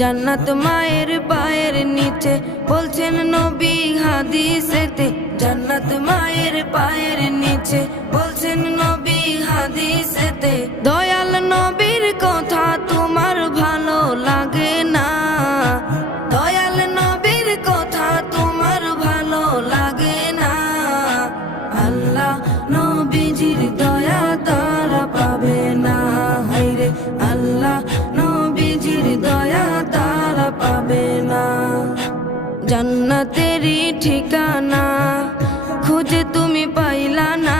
জান্নাত মায়ের পায়ের নিচে বলছেন নবী হাদিসেতে। জান্নাত মায়ের পায়ের নিচে বলছেন নবী হাদিসেতে। দয়াল নবীর কথা তোমার ভালো লাগে না, দয়াল নবীর কথা তোমার ভালো লাগে না। আল্লাহ নবীজির দয়া তারা পাবে না, হায়রে আল্লাহ নবীজির দয়া তারা পাবে না। জান্নাতেরই ঠিকানা খুঁজে তুমি পাইলা না,